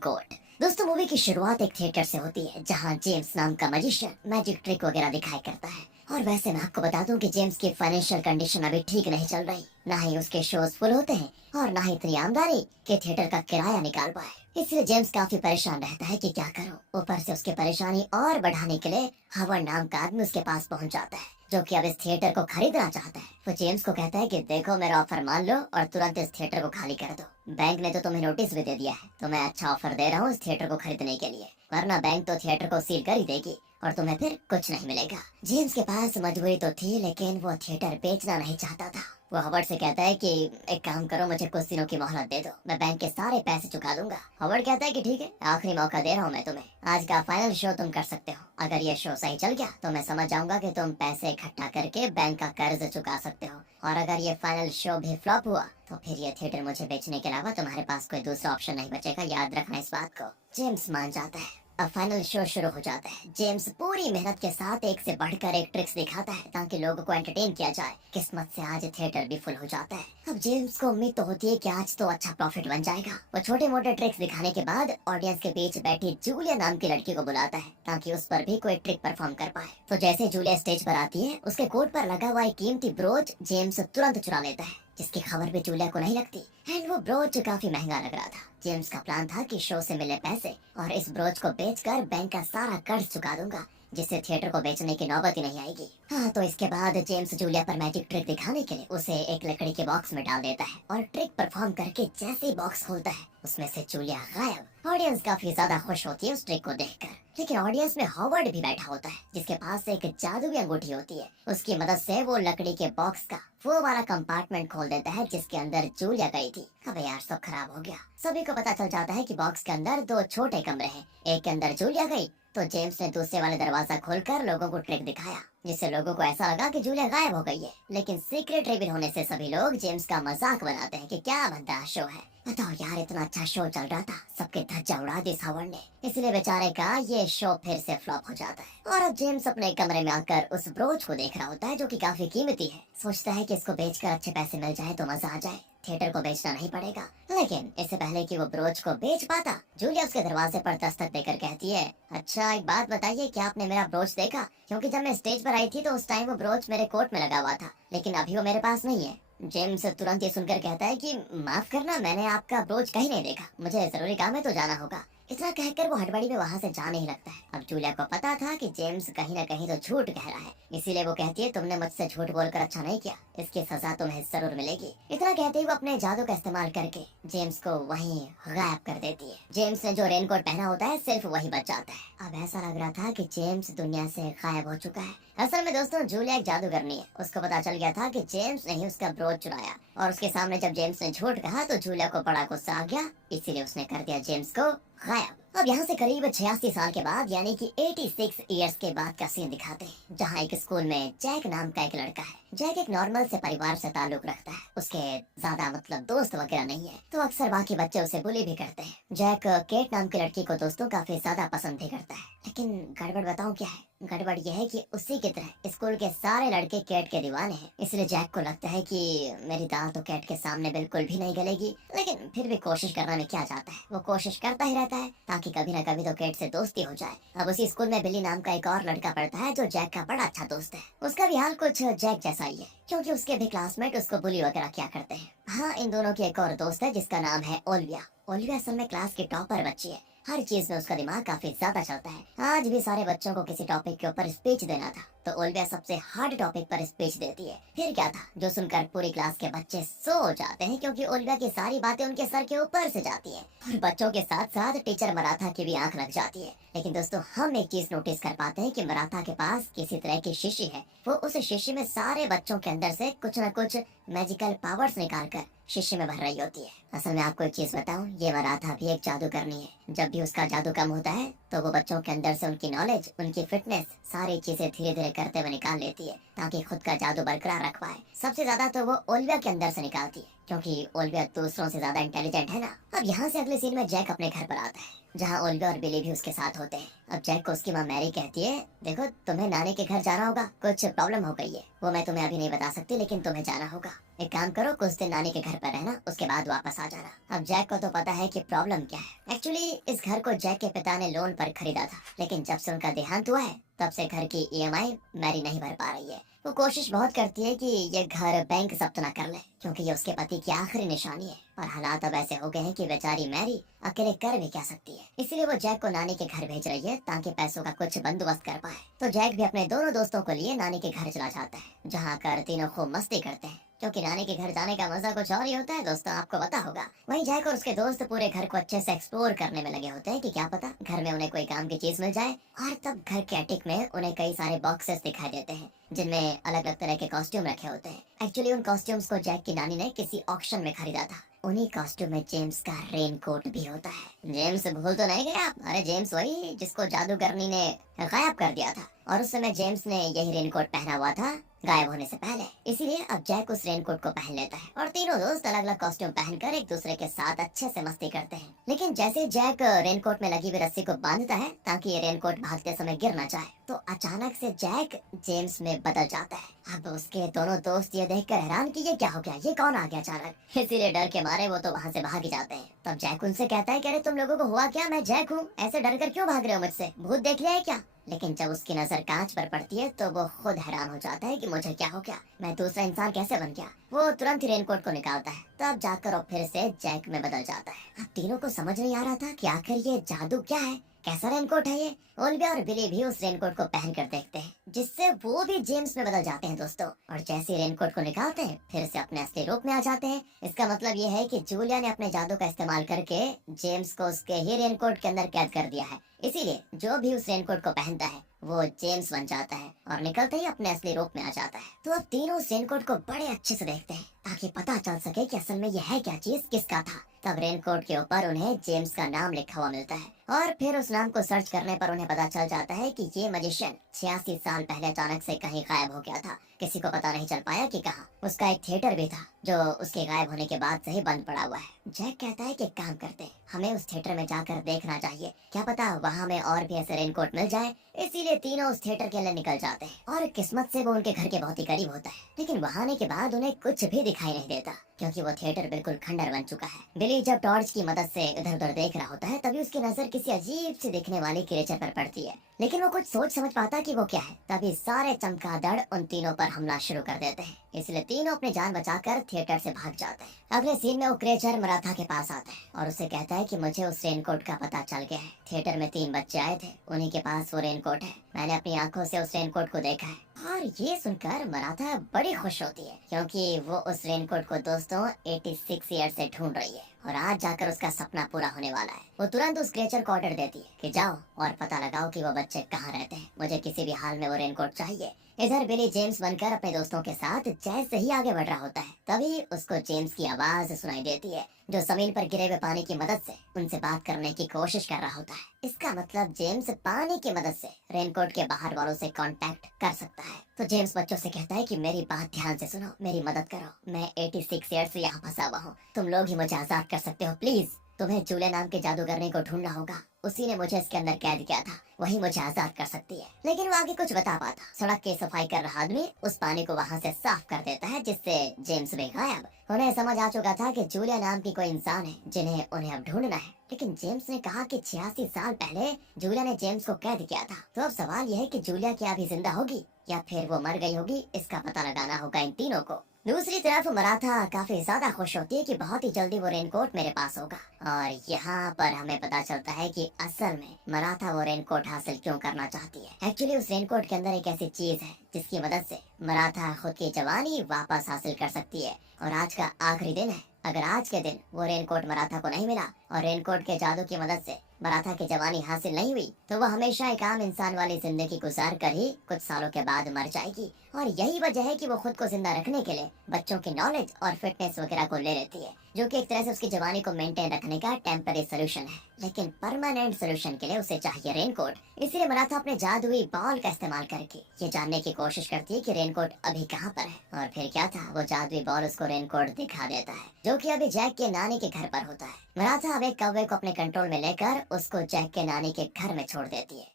Coat. दोस्तों, movie की शुरुआत एक थिएटर से होती है जहां जेम्स नाम का मजिशियन मैजिक ट्रिक वगैरह दिखाई करता है। और वैसे मैं आपको बता दूं कि जेम्स की फाइनेंशियल कंडीशन अभी ठीक नहीं चल रही। ना ही उसके शोज फुल होते हैं और ना ही इतनी आमदनी कि थिएटर का किराया निकाल पाए। इसलिए जेम्स काफी परेशान रहता है कि क्या करूं। ऊपर से उसकी परेशानी और बढ़ाने के लिए हावर्ड नाम का आदमी उसके पास पहुंच जाता है, जो कि अब इस थिएटर को खरीदना चाहता है। वो जेम्स को कहता है कि देखो, मेरा ऑफर मान लो और तुरंत इस थिएटर को खाली कर दो। बैंक ने तो तुम्हें नोटिस भी दे दिया है, तो मैं अच्छा ऑफर दे रहा हूँ इस थिएटर को खरीदने के लिए, वरना बैंक तो थिएटर को सील कर ही देगी और तुम्हें फिर कुछ नहीं मिलेगा। जेम्स के पास मजबूरी तो थी, लेकिन वो थिएटर बेचना नहीं चाहता था। वो हॉवर्ड से कहता है कि एक काम करो, मुझे कुछ दिनों की मोहलत दे दो, मैं बैंक के सारे पैसे चुका दूंगा। हॉवर्ड कहता है कि ठीक है, आखिरी मौका दे रहा हूँ मैं तुम्हें, आज का फाइनल शो तुम कर सकते हो। अगर ये शो सही चल गया तो मैं समझ जाऊंगा कि तुम पैसे इकट्ठा करके बैंक का कर्ज चुका सकते हो, और अगर ये फाइनल शो भी फ्लॉप हुआ तो फिर ये थिएटर मुझे बेचने के अलावा तुम्हारे पास कोई दूसरा ऑप्शन नहीं बचेगा, याद रखना इस बात को। जेम्स मान जाता है। अब फाइनल शो शुरू हो जाता है। जेम्स पूरी मेहनत के साथ एक से बढ़कर एक ट्रिक्स दिखाता है ताकि लोगों को एंटरटेन किया जाए। किस्मत से आज थिएटर भी फुल हो जाता है। अब जेम्स को उम्मीद तो होती है कि आज तो अच्छा प्रॉफिट बन जाएगा। वो छोटे मोटे ट्रिक्स दिखाने के बाद ऑडियंस के बीच बैठी जूलिया नाम की लड़की को बुलाता है ताकि उस पर भी कोई ट्रिक परफॉर्म कर पाए। तो जैसे जूलिया स्टेज पर आती है, उसके कोट पर लगा हुआ एक कीमती ब्रोच जेम्स तुरंत चुरा लेता है, जिसकी खबर भी जूलिया को नहीं लगती। एंड वो ब्रोच काफी महंगा लग रहा था। जेम्स का प्लान था कि शो से मिले पैसे और इस ब्रोच को बेचकर बैंक का सारा कर्ज चुका दूंगा, जिससे थिएटर को बेचने की नौबत ही नहीं आएगी। हाँ, तो इसके बाद जेम्स जूलिया पर मैजिक ट्रिक दिखाने के लिए उसे एक लकड़ी के बॉक्स में डाल देता है, और ट्रिक परफॉर्म करके जैसे ही बॉक्स खोलता है, उसमें से जूलिया गायब। ऑडियंस काफी ज्यादा खुश होती है उस ट्रिक को देखकर, लेकिन ऑडियंस में हॉवर्ड भी बैठा होता है, जिसके पास एक जादुई अंगूठी होती है। उसकी मदद से वो लकड़ी के बॉक्स का वो वाला कंपार्टमेंट खोल देता है जिसके अंदर जूलिया गई थी। अबे यार, सब खराब हो गया। सभी को पता चल जाता है कि बॉक्स के अंदर दो छोटे कमरे हैं। एक के अंदर जूलिया गई, तो जेम्स ने दूसरे वाले दरवाजा खोलकर लोगों को ट्रिक दिखाया, जिससे लोगों को ऐसा लगा कि जूलिया गायब हो गई है। लेकिन सीक्रेट रिवील होने से सभी लोग जेम्स का मजाक बनाते हैं कि क्या भद्दा शो है। बताओ यार, इतना अच्छा शो चल रहा था, सबके धज्जा उड़ा दी हॉवर्ड ने। इसलिए बेचारे का ये शो फिर से फ्लॉप हो जाता है। और अब जेम्स अपने कमरे में आकर उस ब्रोच को देख रहा होता है, जो कि काफी कीमती है। सोचता है कि इसको बेचकर अच्छे पैसे मिल जाए तो मजा आ जाए, थिएटर को बेचना नहीं पड़ेगा। लेकिन इससे पहले कि वो ब्रोच को बेच पाता, जूलिया उसके दरवाजे पर दस्तक देकर कहती है, अच्छा एक बात बताइए, क्या आपने मेरा ब्रोच देखा? क्योंकि जब मैं स्टेज पर आई थी तो उस टाइम वो ब्रोच मेरे कोट में लगा हुआ था, लेकिन अभी वो मेरे पास नहीं है। जेम्स तुरंत ये सुनकर कहता है कि माफ करना, मैंने आपका ब्रोच कहीं नहीं देखा, मुझे जरूरी काम है तो जाना होगा। इतना कहकर वो हड़बड़ी में वहाँ से जाने ही लगता है। अब जूलिया को पता था कि जेम्स कहीं न कहीं तो झूठ कह रहा है, इसीलिए वो कहती है, तुमने मुझसे झूठ बोलकर अच्छा नहीं किया, इसकी सजा तुम्हें जरूर मिलेगी। इतना कहते ही वो अपने जादू का इस्तेमाल करके जेम्स को वहीं गायब कर देती है। जेम्स ने जो रेनकोट पहना होता है सिर्फ वही बच जाता है। अब ऐसा लग रहा था कि जेम्स दुनिया से गायब हो चुका है। असल में दोस्तों, जूलिया एक जादूगरनी है। उसको पता चल गया था कि जेम्स ने ही उसका ब्रोच चुराया, और उसके सामने जब जेम्स ने झूठ कहा तो जूलिया को बड़ा गुस्सा आ गया, इसीलिए उसने कर दिया जेम्स को गायब। अब यहाँ से करीब 86 साल के बाद, यानी कि 86 इयर्स के बाद का सीन दिखाते हैं, जहाँ एक स्कूल में जैक नाम का एक लड़का है। जैक एक नॉर्मल से परिवार से ताल्लुक रखता है, उसके ज्यादा मतलब दोस्त वगैरह नहीं है, तो अक्सर बाकी बच्चे उसे बुली भी करते हैं। जैक केट नाम की लड़की को दोस्तों काफी ज्यादा पसंद भी करता है, लेकिन गड़बड़ बताऊं क्या है? गड़बड़ यह है कि उसी की तरह स्कूल के सारे लड़के केट के दीवाने हैं। इसलिए जैक को लगता है कि मेरी दाल तो केट के सामने बिल्कुल भी नहीं गलेगी, लेकिन फिर भी कोशिश करने में क्या जाता है, वो कोशिश करता ही रहता है ताकि कभी न कभी तो केट से दोस्ती हो जाए। अब उसी स्कूल में बिली नाम का एक और लड़का पढ़ता है, जो जैक का बड़ा अच्छा दोस्त है। उसका भी हाल कुछ जैक जैसा ही है, क्योंकि उसके भी क्लासमेट उसको बुली वगैरह क्या करते हैं। हाँ, इन दोनों की एक और दोस्त है जिसका नाम है ओलिविया। ओलिविया असल में क्लास की टॉपर बच्ची है, हर चीज में उसका दिमाग काफी ज्यादा चलता है। आज भी सारे बच्चों को किसी टॉपिक के ऊपर स्पीच देना था, तो ओलिविया सबसे हार्ड टॉपिक पर स्पीच देती है। फिर क्या था, जो सुनकर पूरी क्लास के बच्चे सो जाते हैं, क्योंकि ओलिविया की सारी बातें उनके सर के ऊपर से जाती हैं, और बच्चों के साथ साथ टीचर मराठा की भी आंख लग जाती है। लेकिन दोस्तों, हम एक चीज नोटिस कर पाते हैं कि मराठा के पास किसी तरह की शीशी है। वो उस शीशी में सारे बच्चों के अंदर से कुछ न कुछ मैजिकल पावर्स निकाल कर शीशे में भर रही होती है। असल में आपको एक चीज बताऊं, ये मराठा भी एक जादूगरनी है। जब भी उसका जादू कम होता है तो वो बच्चों के अंदर से उनकी नॉलेज, उनकी फिटनेस, सारी चीजें धीरे धीरे करते हुए निकाल लेती है, ताकि खुद का जादू बरकरार रख पाए। सबसे ज्यादा तो वो ओलिविया के अंदर से निकालती है, क्योंकि ओलिविया दूसरों से ज्यादा इंटेलिजेंट है ना। अब यहाँ से अगले सीन में जैक अपने घर पर आता है, जहाँ ओलिविया और बिली भी उसके साथ होते हैं। अब जैक को उसकी माँ मैरी कहती है, देखो तुम्हें नानी के घर जाना होगा, कुछ प्रॉब्लम हो गई है, वो मैं तुम्हें अभी नहीं बता सकती, लेकिन तुम्हें जाना होगा। एक काम करो, कुछ दिन नानी के घर पर रहना, उसके बाद वापस आ जाना। अब जैक को तो पता है कि प्रॉब्लम क्या है। एक्चुअली इस घर को जैक के पिता ने लोन पर खरीदा था, लेकिन जब से उनका देहांत हुआ है तब से घर की ईएमआई मैरी नहीं भर पा रही है। वो कोशिश बहुत करती है कि ये घर बैंक जब्त ना कर ले, क्योंकि ये उसके पति की आखिरी निशानी है। और हालात अब ऐसे हो गए हैं कि बेचारी मैरी अकेले कर भी क्या सकती है। इसीलिए वो जैक को नानी के घर भेज रही है, ताकि पैसों का कुछ बंदोबस्त कर पाए। तो जैक भी अपने दोनों दोस्तों को लिए नानी के घर चला जाता है, जहाँ कर तीनों खूब मस्ती करते हैं, क्योंकि नानी के घर जाने का मजा कुछ और ही होता है दोस्तों, आपको पता होगा। वहीं जैक और उसके दोस्त पूरे घर को अच्छे से एक्सप्लोर करने में लगे होते हैं कि क्या पता घर में उन्हें कोई काम की चीज मिल जाए। और तब घर के अटिक में उन्हें कई सारे बॉक्सेस दिखाई देते हैं, जिनमें अलग अलग तरह के कॉस्ट्यूम रखे होते हैं। एक्चुअली उन कॉस्ट्यूम्स को जैक की नानी ने किसी ऑक्शन में खरीदा था। उन्हीं कॉस्ट्यूम में जेम्स का रेन कोट भी होता है। जेम्स भूल तो नहीं गए आप? अरे जेम्स वही जिसको जादूगरनी ने गायब कर दिया था, और उस समय जेम्स ने यही रेन कोट पहना हुआ था गायब होने से पहले। इसीलिए अब जैक उस रेनकोट को पहन लेता है, और तीनों दोस्त अलग अलग कॉस्ट्यूम पहनकर एक दूसरे के साथ अच्छे से मस्ती करते हैं। लेकिन जैसे जैक रेनकोट में लगी हुई रस्सी को बांधता है ताकि ये रेनकोट भागते समय गिर ना जाए, तो अचानक से जैक जेम्स में बदल जाता है। अब उसके दोनों दोस्त ये देखकर हैरान कि ये क्या हो गया, ये कौन आ गया अचानक। इसीलिए डर के मारे वो तो वहाँ से भाग ही जाते हैं। तब जैक उनसे कहता है कि अरे तुम लोगों को हुआ क्या, मैं जैक हूँ, ऐसे डर कर क्यों भाग रहे हो मुझसे, भूत देख लिया है क्या। लेकिन जब उसकी नजर कांच पर पड़ती है तो वो खुद हैरान हो जाता है कि मुझे क्या हो गया, मैं दूसरा इंसान कैसे बन गया। वो तुरंत ही रेनकोट को निकालता है, तब जाकर वो फिर से जैक में बदल जाता है। अब तीनों को समझ नहीं आ रहा था कि आखिर ये जादू क्या है, कैसा रेनकोट है ये। ओलिविया और बिली भी उस रेनकोट को पहन कर देखते हैं, जिससे वो भी जेम्स में बदल जाते हैं दोस्तों। और जैसे रेनकोट को निकालते हैं फिर से अपने असली रूप में आ जाते हैं। इसका मतलब ये है कि जूलिया ने अपने जादू का इस्तेमाल करके जेम्स को उसके ही रेनकोट के अंदर कैद कर दिया है। इसीलिए जो भी उस रेनकोट को पहनता है वो जेम्स बन जाता है और निकलते ही अपने असली रूप में आ जाता है। तो अब तीनों उस रेनकोट को बड़े अच्छे से देखते हैं, ताकि पता चल सके कि असल में यह है क्या चीज, किसका था। तब रेनकोट के ऊपर उन्हें जेम्स का नाम लिखा हुआ मिलता है, और फिर उस नाम को सर्च करने पर उन्हें पता चल जाता है कि ये मजिशियन 86 साल पहले अचानक से कहीं गायब हो गया था। किसी को पता नहीं चल पाया कि कहाँ। उसका एक थिएटर भी था जो उसके गायब होने के बाद से ही बंद पड़ा हुआ है। जैक कहता है कि एक काम करते हैं, हमें उस थिएटर में जाकर देखना चाहिए, क्या पता वहाँ हमें और भी ऐसे रेनकोट मिल जाए। इसीलिए तीनों उस थिएटर के अंदर निकल जाते हैं, और किस्मत से वो उनके घर के बहुत ही करीब होता है। लेकिन वहाँ आने के बाद उन्हें कुछ भी दिखाई नहीं देता, क्योंकि वो थिएटर बिल्कुल खंडर बन चुका है। बिली जब टॉर्च की मदद से इधर उधर देख रहा होता है, तभी उसकी नजर किसी अजीब सी दिखने वाली क्रिएचर पर पड़ती है, लेकिन वो कुछ सोच समझ पाता कि वो क्या है। तभी सारे चमगादड़ उन तीनों पर हमला शुरू कर देते हैं, इसलिए तीनों अपनी जान बचाकर थिएटर से भाग जाते हैं। अगले सीन में वो क्रिएचर मराठा के पास आता है और उसे कहता है कि मुझे उस रेनकोट का पता चल गया है। थिएटर में 3 बच्चे आए थे, उन्हीं के पास वो रेनकोट है। मैंने अपनी आंखों से उस रेनकोट को देखा है। और ये सुनकर मराठा बड़ी खुश होती है, क्योंकि वो उस रेनकोट को दोस्तों 86 ईयर से ढूंढ रही है, और आज जाकर उसका सपना पूरा होने वाला है। वो तुरंत उस क्रिएचर को ऑर्डर देती है कि जाओ और पता लगाओ कि वो बच्चे कहाँ रहते हैं, मुझे किसी भी हाल में वो रेनकोट चाहिए। इधर बिली जेम्स बनकर अपने दोस्तों के साथ जैसे ही आगे बढ़ रहा होता है, तभी उसको जेम्स की आवाज सुनाई देती है, जो जमीन पर गिरे हुए पानी की मदद से उनसे बात करने की कोशिश कर रहा होता है। इसका मतलब जेम्स पानी की मदद से रेनकोट के बाहर वालों से कांटेक्ट कर सकता है। तो जेम्स बच्चों से कहता है कि मेरी बात ध्यान से सुनो, मेरी मदद करो, मैं 86 ईयर से यहाँ फंसा हुआ हूँ, तुम लोग ही मुझे आजाद कर सकते हो प्लीज। तुम्हें जूलिया नाम के जादूगरनी को ढूंढना होगा, उसी ने मुझे इसके अंदर कैद किया था, वही मुझे आजाद कर सकती है। लेकिन वो आगे कुछ बता पाता। सड़क की सफाई कर रहा आदमी उस पानी को वहाँ से साफ कर देता है, जिससे जेम्स भी गायब। उन्हें समझ आ चुका था कि जूलिया नाम की कोई इंसान है जिन्हें उन्हें अब ढूंढना है। लेकिन जेम्स ने कहा कि 86 साल पहले जूलिया ने जेम्स को कैद किया था। तो अब सवाल यह है कि जूलिया क्या अभी जिंदा होगी या फिर वो मर गई होगी, इसका पता लगाना होगा इन तीनों को। दूसरी तरफ मराठा काफी ज्यादा खुश होती है कि बहुत ही जल्दी वो रेनकोट मेरे पास होगा, और यहाँ पर हमें पता चलता है कि असल में मराठा वो रेनकोट हासिल क्यों करना चाहती है। एक्चुअली उस रेनकोट के अंदर एक ऐसी चीज है जिसकी मदद से मराठा खुद की जवानी वापस हासिल कर सकती है, और आज का आखिरी दिन है। अगर आज के दिन वो रेनकोट मराठा को नहीं मिला और रेनकोट के जादू की मदद से मराठा की जवानी हासिल नहीं हुई तो वह हमेशा एक आम इंसान वाली जिंदगी गुजार कर ही कुछ सालों के बाद मर जाएगी। और यही वजह है कि वो खुद को जिंदा रखने के लिए बच्चों की नॉलेज और फिटनेस वगैरह को ले लेती है, जो कि एक तरह से उसकी जवानी को मेंटेन रखने का टेम्पररी सोल्यूशन है। लेकिन परमानेंट सोल्यूशन के लिए उसे चाहिए रेनकोट। इसीलिए मराठा अपने जादुई बॉल का इस्तेमाल करके ये जानने की कोशिश करती है कि रेनकोट अभी कहाँ पर है। और फिर क्या था, वो जादुई बॉल उसको रेनकोट दिखा देता है, जो कि अभी जैक के नानी के घर पर होता है। मराठा अब एक कौवे को अपने कंट्रोल में लेकर उसको जैक के नानी के घर में छोड़ देती है।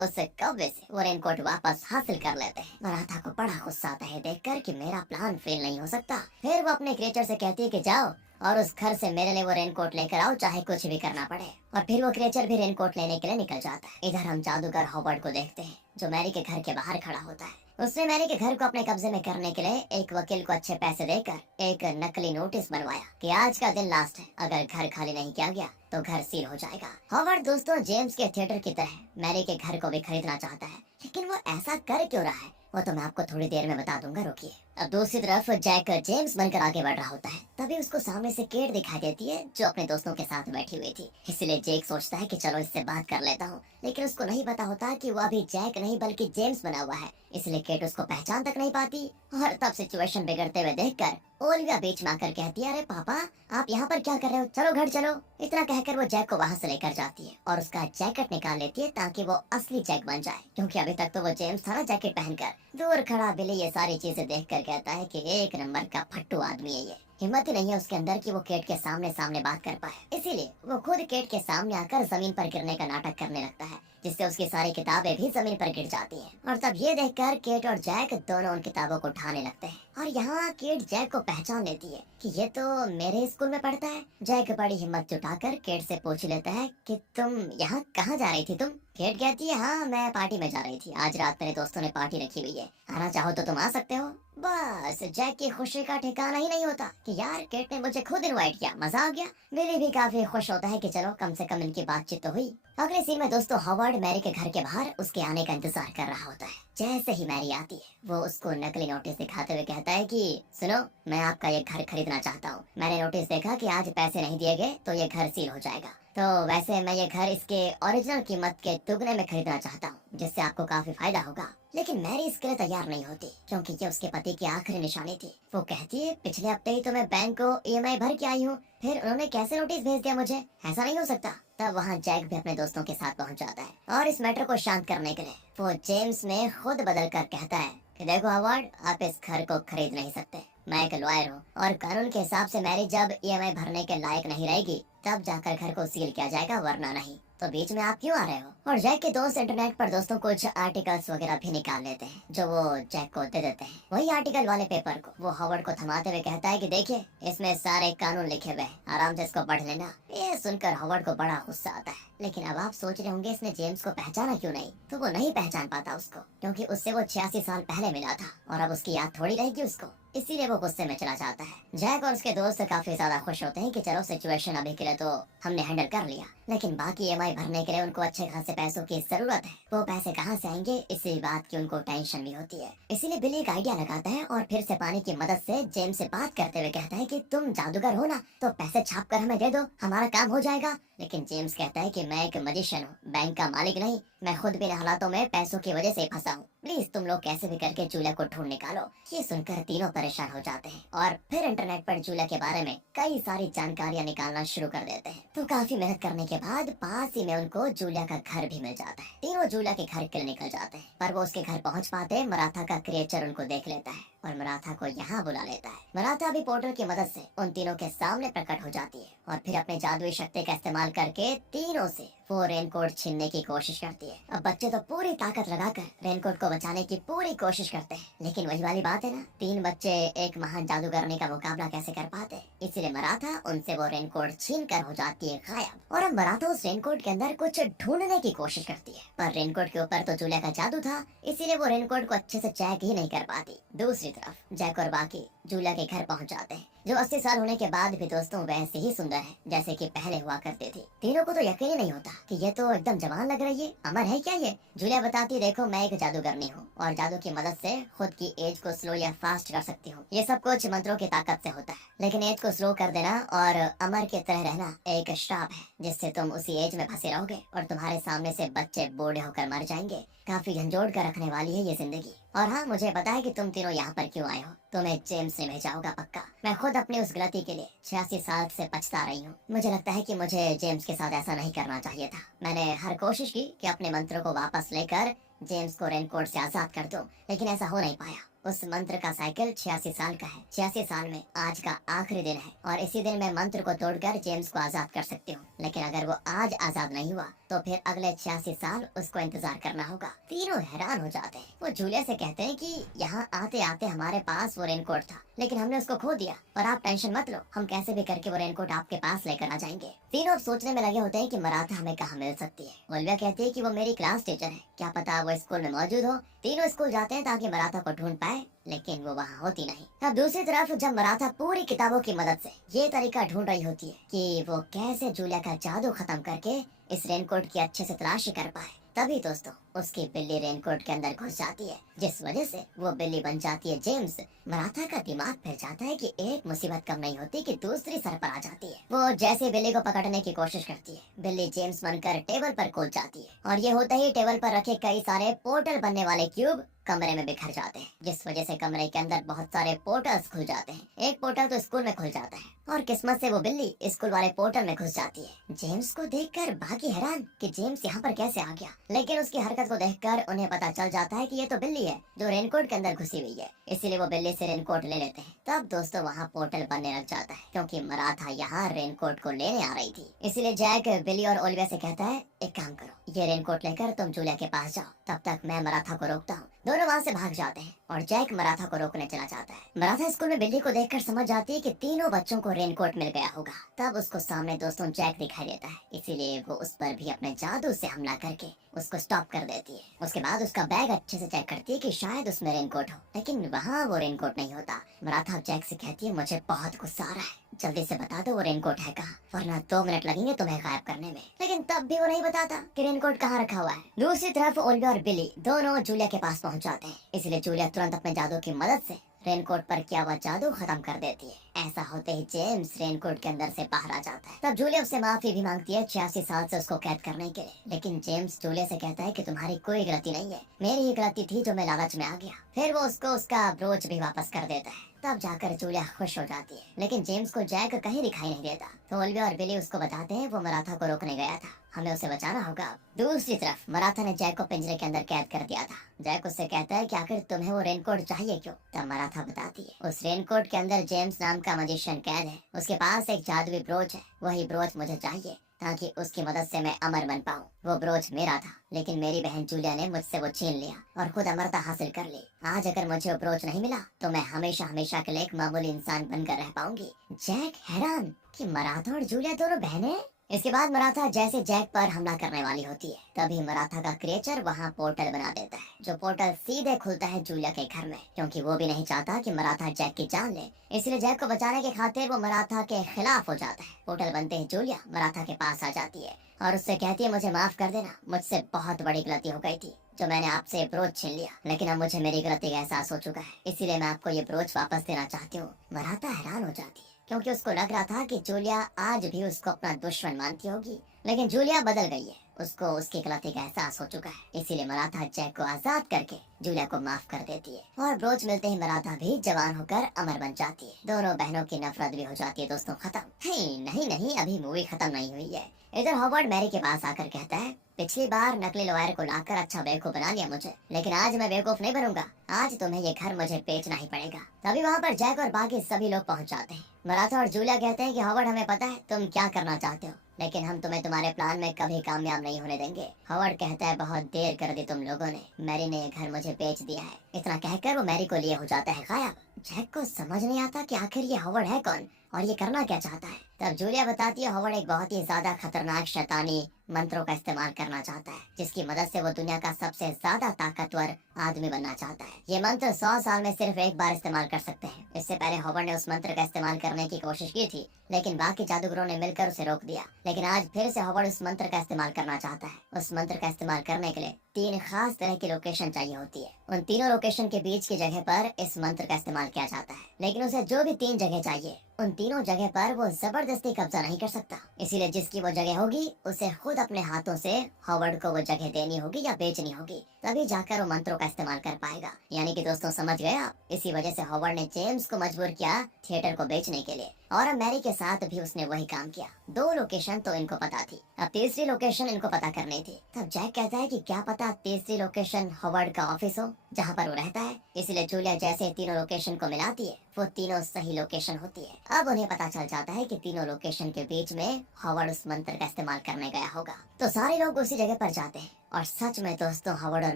उस कौवे से वो रेनकोट वापस हासिल कर लेते हैं। मराठा को बड़ा गुस्सा आता है देखकर कि मेरा प्लान फेल नहीं हो सकता। फिर वो अपने क्रिएचर से कहती है कि जाओ और उस घर से मेरे लिए वो रेनकोट लेकर आओ, चाहे कुछ भी करना पड़े। और फिर वो क्रिएचर भी रेनकोट लेने के लिए निकल जाता है। इधर हम जादूगर हॉवर्ड को देखते हैं, जो मैरी के घर के बाहर खड़ा होता है। उसने मैरी के घर को अपने कब्जे में करने के लिए एक वकील को अच्छे पैसे देकर एक नकली नोटिस बनवाया कि आज का दिन लास्ट है, अगर घर खाली नहीं किया गया तो घर सील हो जाएगा। हॉवर्ड दोस्तों जेम्स के थिएटर की तरह मैरी के घर को भी खरीदना चाहता है, लेकिन वो ऐसा कर क्यों रहा है वो तो मैं आपको थोड़ी देर में बता दूंगा, रुकिए। अब दूसरी तरफ जैक जेम्स बनकर आगे बढ़ रहा होता है। तभी उसको सामने से केट दिखाई देती है, जो अपने दोस्तों के साथ बैठी हुई थी। इसलिए जैक सोचता है कि चलो इससे बात कर लेता हूँ, लेकिन उसको नहीं पता होता कि वो अभी जैक नहीं बल्कि जेम्स बना हुआ है। इसलिए केट उसको पहचान तक नहीं पाती। और तब सिचुएशन बिगड़ते हुए देखकर ओलिविया बीच में आकर कहती है, अरे पापा आप यहाँ पर क्या कर रहे हो, चलो घर चलो। इतना कहकर वो जैक को वहाँ से लेकर जाती है और उसका जैकेट निकाल लेती है ताकि वो असली जैक बन जाए, क्योंकि अभी तक तो वो जेम्स था ना जैकेट पहनकर। दूर खड़ा बिली ये सारी चीजें देखकर कहता है कि एक नंबर का फट्टू आदमी है ये। हिम्मत ही नहीं है उसके अंदर कि वो केट के सामने सामने बात कर पाए। इसीलिए वो खुद केट के सामने आकर जमीन पर गिरने का नाटक करने लगता है, जिससे उसकी सारी किताबें भी जमीन पर गिर जाती हैं। और तब ये देखकर केट और जैक दोनों उन किताबों को उठाने लगते हैं। और यहाँ केट जैक को पहचान लेती है कि ये तो मेरे स्कूल में पढ़ता है। जैक बड़ी हिम्मत जुटाकर केट से पूछ लेता है कि तुम यहाँ कहाँ जा रही थी तुम। केट कहती है, हाँ मैं पार्टी में जा रही थी, आज रात मेरे दोस्तों ने पार्टी रखी हुई है, आना चाहो तो तुम आ सकते हो। बस जैक की खुशी का ठिकाना ही नहीं होता कि यार केट ने मुझे खुद इनवाइट किया, मजा आ गया। बिली भी काफी खुश होता है कि चलो कम से कम इनकी बातचीत तो हुई। अगले सीन में दोस्तों हॉवर्ड मैरी के घर के बाहर उसके आने का इंतजार कर रहा होता है। जैसे ही मैरी आती है वो उसको नकली नोटिस दिखाते हुए कहता है कि सुनो, मैं आपका ये घर खरीदना चाहता हूँ। मैंने नोटिस देखा कि आज पैसे नहीं दिए गए तो ये घर सील हो जाएगा, तो वैसे मैं ये घर इसके ओरिजिनल कीमत के दुगने में खरीदना चाहता हूँ, जिससे आपको काफी फायदा होगा। लेकिन मैरी इसके लिए तैयार नहीं होती, क्योंकि ये उसके पति की आखिरी निशानी थी। वो कहती है, पिछले हफ्ते ही तो मैं बैंक को ईएमआई भर के आई हूँ, फिर उन्होंने कैसे नोटिस भेज दिया मुझे, ऐसा नहीं हो सकता। तब वहाँ जैक भी अपने दोस्तों के साथ पहुँच जाता है और इस मैटर को शांत करने के लिए वो जेम्स में खुद बदल कर कहता है कि देखो हॉवर्ड, आप इस घर को खरीद नहीं सकते, मैं एक लॉयर हूँ और कानून के हिसाब से मैरी जब ईएमआई भरने के लायक नहीं रहेगी तब जाकर घर को सील किया जाएगा, वरना नहीं। तो बीच में आप क्यों आ रहे हो। और जैक के दोस्त इंटरनेट पर दोस्तों कुछ आर्टिकल्स वगैरह भी निकाल लेते हैं, जो वो जैक को दे देते हैं। वही आर्टिकल वाले पेपर को वो हॉवर्ड को थमाते हुए कहता है कि देखिए इसमें सारे कानून लिखे हुए हैं, आराम से इसको पढ़ लेना। ये सुनकर हॉवर्ड को बड़ा गुस्सा आता है। लेकिन अब आप सोच रहे होंगे इसने जेम्स को पहचाना क्यों नहीं, तो वो नहीं पहचान पाता उसको, क्योंकि उससे वो 86 साल पहले मिला था और अब उसकी याद थोड़ी रहेगी उसको, इसीलिए वो गुस्से में चला जाता है। जैक और उसके दोस्त काफी ज्यादा खुश होते हैं कि चलो सिचुएशन अभी के लिए तो हमने हैंडल कर लिया, लेकिन बाकी ईएमआई भरने के लिए उनको अच्छे खासे पैसों की जरूरत है। वो पैसे कहाँ से आएंगे, इसी बात की उनको टेंशन भी होती है। इसीलिए बिली एक आइडिया लगाता है और फिर से पानी की मदद से जेम्स से बात करते हुए कहता है कि तुम जादूगर हो ना, तो पैसे छाप कर हमें दे दो, हमारा काम हो जाएगा। लेकिन जेम्स कहता है कि मैं एक मजिशियन हूँ, बैंक का मालिक नहीं, मैं खुद भी इन हालातों में पैसों की वजह से फंसा हूँ, प्लीज तुम लोग कैसे भी करके जूलिया को ढूंढ निकालो। ये सुनकर तीनों परेशान हो जाते हैं और फिर इंटरनेट पर जूलिया के बारे में कई सारी जानकारियां निकालना शुरू कर देते हैं। तो काफी मेहनत करने के बाद पास ही में उनको जूलिया का घर भी मिल जाता है। तीनों जूलिया के घर के लिए निकल जाते हैं, पर वो उसके घर पहुंच पाते मराठा का क्रिएचर उनको देख लेता है और मराठा को यहाँ बुला लेता है। मराठा भी पोर्टल की मदद से उन तीनों के सामने प्रकट हो जाती है और फिर अपने जादुई शक्ति का इस्तेमाल करके तीनों से वो रेनकोट छीनने की कोशिश करती है। अब बच्चे तो पूरी ताकत लगाकर रेनकोट को बचाने की पूरी कोशिश करते हैं, लेकिन वही वाली बात है ना, 3 बच्चे एक महान जादूगरनी का मुकाबला कैसे कर पाते। इसीलिए मराठा उनसे वो रेनकोट छीन कर हो जाती है गायब। और अब मराठा उस रेनकोट के अंदर कुछ ढूंढने की कोशिश करती है, पर रेनकोट के ऊपर तो जूलिया का जादू था, इसीलिए वो रेनकोट को अच्छे से चेक ही नहीं कर पाती। दूसरी तरफ जैक और बाकी जूलिया के घर पहुंच जाते हैं, जो 80 साल होने के बाद भी दोस्तों वैसे ही सुंदर है जैसे कि पहले हुआ करते थे। तीनों को तो यकीन ही नहीं होता कि ये तो एकदम जवान लग रही है, अमर है क्या ये। जूलिया बताती, देखो मैं एक जादूगरनी हूँ और जादू की मदद से खुद की एज को स्लो या फास्ट कर सकती हूँ। ये सब कुछ मंत्रों की ताकत से होता है, लेकिन एज को स्लो कर देना और अमर की तरह रहना एक श्राप है जिससे तुम उसी एज में फंसे रहोगे और तुम्हारे सामने से बच्चे बूढ़े होकर मर जाएंगे। काफी झंझोड़ कर रखने वाली है ये जिंदगी। और हाँ, मुझे पता है कि तुम तीनों यहाँ पर क्यों आए हो। तुम्हें जेम्स ने भेजा होगा पक्का। मैं खुद अपनी उस गलती के लिए 86 साल से पछता रही हूँ। मुझे लगता है कि मुझे जेम्स के साथ ऐसा नहीं करना चाहिए था। मैंने हर कोशिश की कि अपने मंत्र को वापस लेकर जेम्स को रेनकोट से आजाद कर दूं, लेकिन ऐसा हो नहीं पाया। उस मंत्र का साइकिल 86 साल का है। 86 साल में आज का आखिरी दिन है और इसी दिन मैं मंत्र को तोड़कर जेम्स को आजाद कर सकती हूँ। लेकिन अगर वो आज आजाद नहीं हुआ तो फिर अगले 86 साल उसको इंतजार करना होगा। तीनों हैरान हो जाते हैं। वो जूलिया से कहते हैं कि यहाँ आते आते हमारे पास वो रेनकोट था, लेकिन हमने उसको खो दिया। और आप टेंशन मत लो, हम कैसे भी करके वो रेनकोट आपके पास लेकर आ जाएंगे। तीनों अब सोचने में लगे होते हैं कि मराठा हमें कहाँ मिल सकती है। ओलिविया कहती है कि वो मेरी क्लास टीचर है, क्या पता वो स्कूल में मौजूद हो। तीनों स्कूल जाते हैं ताकि मराठा को ढूंढ पाए, लेकिन वो वहाँ होती नहीं। अब दूसरी तरफ जब मराठा पूरी किताबों की मदद से ये तरीका ढूंढ रही होती है कि वो कैसे जूलिया का जादू खत्म करके इस रेनकोट की अच्छे से तलाशी कर पाए, तभी दोस्तों उसकी बिल्ली रेनकोट के अंदर घुस जाती है, जिस वजह से वो बिल्ली बन जाती है जेम्स। मराठा का दिमाग फिर जाता है कि एक मुसीबत कम नहीं होती कि दूसरी सर पर आ जाती है। वो जैसे बिल्ली को पकड़ने की कोशिश करती है, बिल्ली जेम्स बनकर टेबल पर कूद जाती है और ये होते ही टेबल पर रखे कई सारे पोर्टल बनने वाले क्यूब कमरे में बिखर जाते हैं, जिस वजह से कमरे के अंदर बहुत सारे पोर्टल्स खुल जाते हैं। एक पोर्टल तो स्कूल में खुल जाता है और किस्मत से वो बिल्ली स्कूल वाले पोर्टल में घुस जाती है। जेम्स को देखकर बाकी हैरान कि जेम्स यहाँ पर कैसे आ गया, लेकिन उसकी हरकत को देखकर उन्हें पता चल जाता है कि ये तो बिल्ली है जो रेनकोट के अंदर घुसी हुई है, इसीलिए वो बिल्ली से रेनकोट ले लेते हैं। तब दोस्तों वहाँ पोर्टल बनने लग जाता है, क्योंकि मराठा यहाँ रेनकोट को लेने आ रही थी। इसीलिए जैक बिल्ली और ओलिविया से कहता है, एक काम करो, ये रेनकोट लेकर तुम जूलिया के पास जाओ, तब तक मैं मराठा को रोकता हूँ। दोनों वहाँ से भाग जाते हैं और जैक मराठा को रोकने चला जाता है। मराठा स्कूल में बिल्ली को देखकर समझ जाती है कि तीनों बच्चों को रेनकोट मिल गया होगा। तब उसको सामने दोस्तों जैक दिखाई देता है, इसीलिए वो उस पर भी अपने जादू से हमला करके उसको स्टॉप कर देती है। उसके बाद उसका बैग अच्छे से चेक करती है कि शायद उसमें रेनकोट हो, लेकिन वहाँ वो रेनकोट नहीं होता। मराठा जैक से कहती है, मुझे बहुत गुस्सा आ रहा है, जल्दी से बता दो वो रेनकोट है कहाँ, वरना 2 मिनट लगेंगे तुम्हें गायब करने में। लेकिन तब भी वो नहीं बताता कि रेनकोट कहाँ रखा हुआ है। दूसरी तरफ ओलिविया और बिली दोनों जूलिया के पास पहुँच जाते हैं, इसलिए जूलिया तुरंत अपने जादू की मदद से रेनकोट पर किया हुआ जादू खत्म कर देती है। ऐसा होते ही जेम्स रेनकोट के अंदर से बाहर आ जाता है। तब जूलिया उससे माफी भी मांगती है 86 साल से उसको कैद करने के लिए, लेकिन जेम्स जूलिया से कहता है कि तुम्हारी कोई गलती नहीं है, मेरी ही गलती थी जो मैं लालच में आ गया। फिर वो उसको उसका ब्रोच भी वापस कर देता है। तब जाकर जूलिया खुश हो जाती है, लेकिन जेम्स को जैक कहीं दिखाई नहीं देता। तो ओलिविया और बिली उसको बताते हैं वो मराठा को रोकने गया था, हमें उसे बचाना होगा। दूसरी तरफ मराठा ने जैक को पिंजरे के अंदर कैद कर दिया था। जैक उससे कहता है कि आखिर तुम्हें वो रेनकोट चाहिए क्यों? तब मराठा बताती है, उस रेनकोट के अंदर जेम्स नाम का मजिशियन कैद है, उसके पास एक जादुई ब्रोच है, वही ब्रोच मुझे चाहिए ताकि उसकी मदद से मैं अमर बन पाऊँ। वो ब्रोच मेरा था, लेकिन मेरी बहन जूलिया ने मुझसे वो छीन लिया और खुद अमरता हासिल कर ली। आज अगर मुझे वो ब्रोच नहीं मिला तो मैं हमेशा हमेशा के लिए एक मामूली इंसान बनकर रह पाऊंगी। जैक हैरान कि मराठा और जूलिया दोनों बहनें। इसके बाद मराठा जैसे जैक पर हमला करने वाली होती है, तभी मराठा का क्रिएचर वहाँ पोर्टल बना देता है, जो पोर्टल सीधे खुलता है जूलिया के घर में, क्योंकि वो भी नहीं चाहता कि मराठा जैक की जान ले। इसलिए जैक को बचाने के खातिर वो मराठा के खिलाफ हो जाता है। पोर्टल बनते ही जूलिया मराठा के पास आ जाती है और उससे कहती है, मुझे माफ कर देना, मुझसे बहुत बड़ी गलती हो गई थी जो मैंने आपसे ब्रोच छीन लिया, लेकिन अब मुझे मेरी गलती का एहसास हो चुका है, इसीलिए मैं आपको ये ब्रोच वापस देना चाहती हूँ। मराठा हैरान हो जाती है, क्योंकि उसको लग रहा था कि जूलिया आज भी उसको अपना दुश्मन मानती होगी, लेकिन जूलिया बदल गई है, उसको उसकी गलती का एहसास हो चुका है। इसीलिए मराठा जैक को आजाद करके जूलिया को माफ कर देती है और ब्रोच मिलते ही मराठा भी जवान होकर अमर बन जाती है। दोनों बहनों की नफरत भी हो जाती है दोस्तों खत्म। नहीं नहीं, अभी मूवी खत्म नहीं हुई है। इधर हॉवर्ड मैरी के पास आकर कहता है, पिछली बार नकली लॉयर को लाकर अच्छा बेवकूफ बना लिया मुझे, लेकिन आज मैं बेवकूफ नहीं बनूंगा, आज तुम्हें ये घर मुझे बेचना ही पड़ेगा। तभी वहाँ पर जैक और बाकी सभी लोग पहुँच जाते हैं। मराठा और जूलिया कहते हैं कि हॉवर्ड, हमें पता है तुम क्या करना चाहते हो, लेकिन हम तुम्हें तुम्हारे प्लान में कभी कामयाब नहीं होने देंगे। हॉवर्ड कहता है, बहुत देर कर दी तुम लोगों ने, मैरी ने ये घर मुझे बेच दिया है। इतना कहकर वो मैरी को लिए हो जाता है गायब। जैक को समझ नहीं आता कि आखिर ये हॉवर्ड है कौन और ये करना क्या चाहता है। तब जूलिया बताती है, हॉवर्ड एक बहुत ही ज्यादा खतरनाक शैतानी मंत्रों का इस्तेमाल करना चाहता है, जिसकी मदद से वो दुनिया का सबसे ज्यादा ताकतवर आदमी बनना चाहता है। ये मंत्र 100 साल में सिर्फ एक बार इस्तेमाल कर सकते हैं। इससे पहले हॉवर्ड ने उस मंत्र का इस्तेमाल करने की कोशिश की थी, लेकिन बाकी जादूगरों ने मिलकर उसे रोक दिया। लेकिन आज फिर से हॉवर्ड उस मंत्र का इस्तेमाल करना चाहता है। उस मंत्र का इस्तेमाल करने के लिए 3 खास तरह की लोकेशन चाहिए होती है। उन तीनों लोकेशन के बीच की जगह पर इस मंत्र का इस्तेमाल किया जाता है। लेकिन उसे जो भी 3 जगह चाहिए, उन तीनों जगह पर वो जबरदस्ती कब्जा नहीं कर सकता। इसीलिए जिसकी वो जगह होगी उसे खुद अपने हाथों से हॉवर्ड को वो जगह देनी होगी या बेचनी होगी, तभी जाकर वो मंत्रों का इस्तेमाल कर पाएगा। यानी कि दोस्तों, समझ गए आप? इसी वजह से हॉवर्ड ने जेम्स को मजबूर किया थिएटर को बेचने के लिए, और अब मैरी के साथ भी उसने वही काम किया। 2 लोकेशन तो इनको पता थी, अब तीसरी लोकेशन इनको पता करनी थी। तब जैक कहता है कि क्या पता तीसरी लोकेशन हॉवर्ड का ऑफिस हो, जहाँ पर वो रहता है। इसलिए जूलिया जैसे तीनों लोकेशन को मिलाती है, वो तीनों सही लोकेशन होती है। अब उन्हें पता चल जाता है कि तीनों लोकेशन के बीच में हॉवर्ड उस मंत्र का इस्तेमाल करने गया होगा। तो सारे लोग उसी जगह पर जाते हैं, और सच में दोस्तों, हॉवर्ड और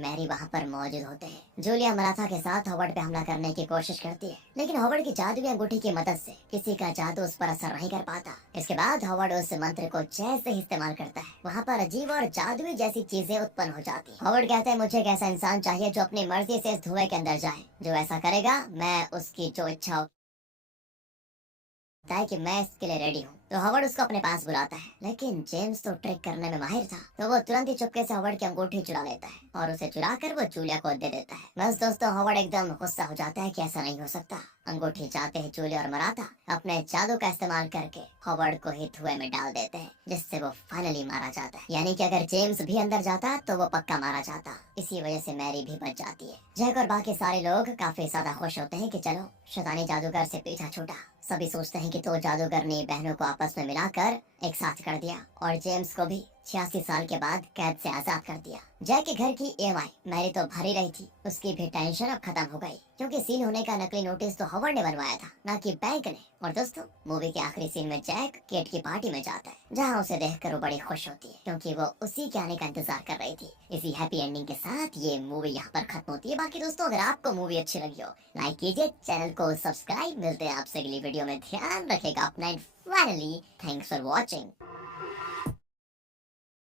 मैरी वहाँ पर मौजूद होते हैं। जूलिया मराठा के साथ हॉवर्ड पे हमला करने की कोशिश करती है, लेकिन हॉवर्ड की जादुई अंगूठी की मदद से किसी का जादू उस पर असर नहीं कर पाता। इसके बाद हॉवर्ड उस मंत्र को जैसे ही इस्तेमाल करता है, वहाँ पर अजीब और जादुई जैसी चीजें उत्पन्न हो जाती। हॉवर्ड कहते हैं, मुझे एक ऐसा इंसान चाहिए जो अपनी मर्जी से इस धुएं के अंदर जाए। जो ऐसा करेगा, मैं उसकी जो इच्छा होता है कि मैं इसके लिए रेडी हूँ। तो हॉवर्ड उसको अपने पास बुलाता है, लेकिन जेम्स तो ट्रिक करने में माहिर था, तो वो तुरंत ही चुपके से हॉवर्ड की अंगूठी चुरा लेता है, और उसे चुरा कर वो जूलिया को दे देता है। बस दोस्तों, हॉवर्ड एकदम गुस्सा हो जाता है कि ऐसा नहीं हो सकता। अंगूठी चाहते ही जूलिया और मराठा अपने जादू का इस्तेमाल करके हॉवर्ड को ही धुएं में डाल देते हैं, जिससे वो फाइनली मारा जाता है। यानी कि अगर जेम्स भी अंदर जाता तो वो पक्का मारा जाता। इसी वजह से मैरी भी बच जाती है। जैक और बाकी सारे लोग काफी ज्यादा खुश होते हैं कि चलो, शैतानी जादूगर से पीछा छूटा। सभी सोचते हैं कि तो जादूगर ने बहनों को आपस में मिलाकर एक साथ कर दिया, और जेम्स को भी 86 साल के बाद कैद से आजाद कर दिया। जैक के घर की ईएमआई मैरी तो भरी रही थी, उसकी भी टेंशन अब खत्म हो गई, क्योंकि सील होने का नकली नोटिस तो हॉवर्ड ने बनवाया था, ना कि बैंक ने। और दोस्तों, मूवी के आखिरी सीन में जैक केट की पार्टी में जाता है, जहां उसे देखकर वो बड़ी खुश होती है, क्योंकि वो उसी के आने का इंतजार कर रही थी। इसी हैप्पी एंडिंग के साथ ये मूवी यहाँ पर खत्म होती है। बाकी दोस्तों, अगर आपको मूवी अच्छी लगी हो, लाइक कीजिए, चैनल को सब्सक्राइब। मिलते हैं आपसे अगली वीडियो में। ध्यान रखेगा अपना। Finally, thanks for watching.